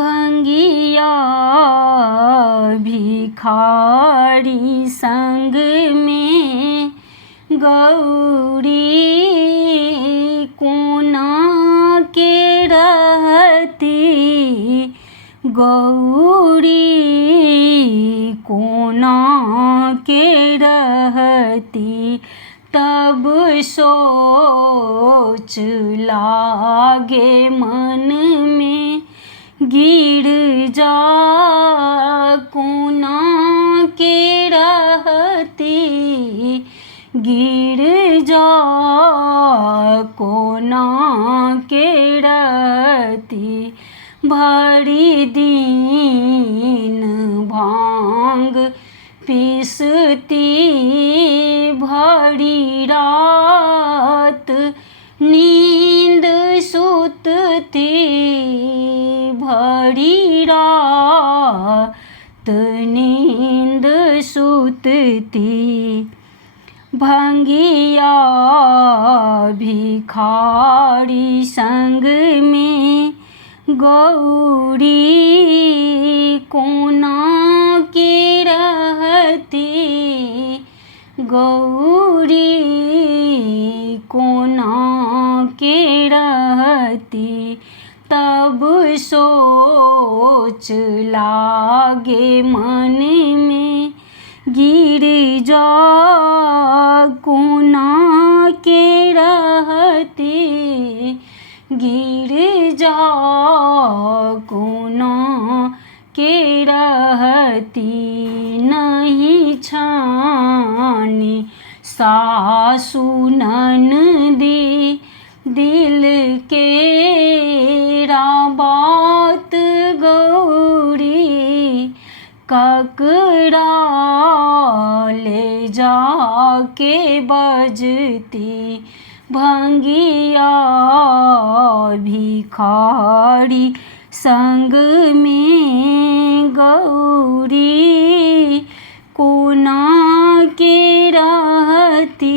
भंगिया भिखारी संग में गौरी कोना के रहती, गौरी कोना के रहती। तब सोच लागे मन में, गिरजा कोना के रहती, गिरजा कोना के रहती। भरी दिन भांग पीसती, भरी रात नींद सुतती, भरी रात नींद सुतती। भंगिया भिखारी संग में गौरी कोना के रहती, गौरी कोना के रहती। तब सोच लागे मन में, गिरजा कोना के रहती, गिरजा कोना के रहती। नहीं छानी सासु ननदी, दिल के बात गौरी, ककड़ा ले जाके बजती। भंगिया भिखारी संग में गौरी कोना के रहती,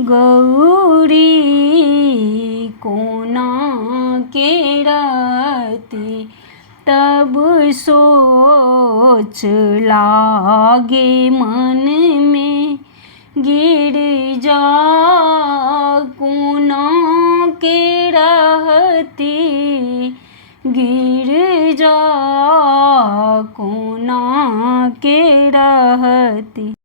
गौरी कोना के रहती। तब सोच लागे मन में, गिरजा कोना के रहती, गिरजा कोना के रहती।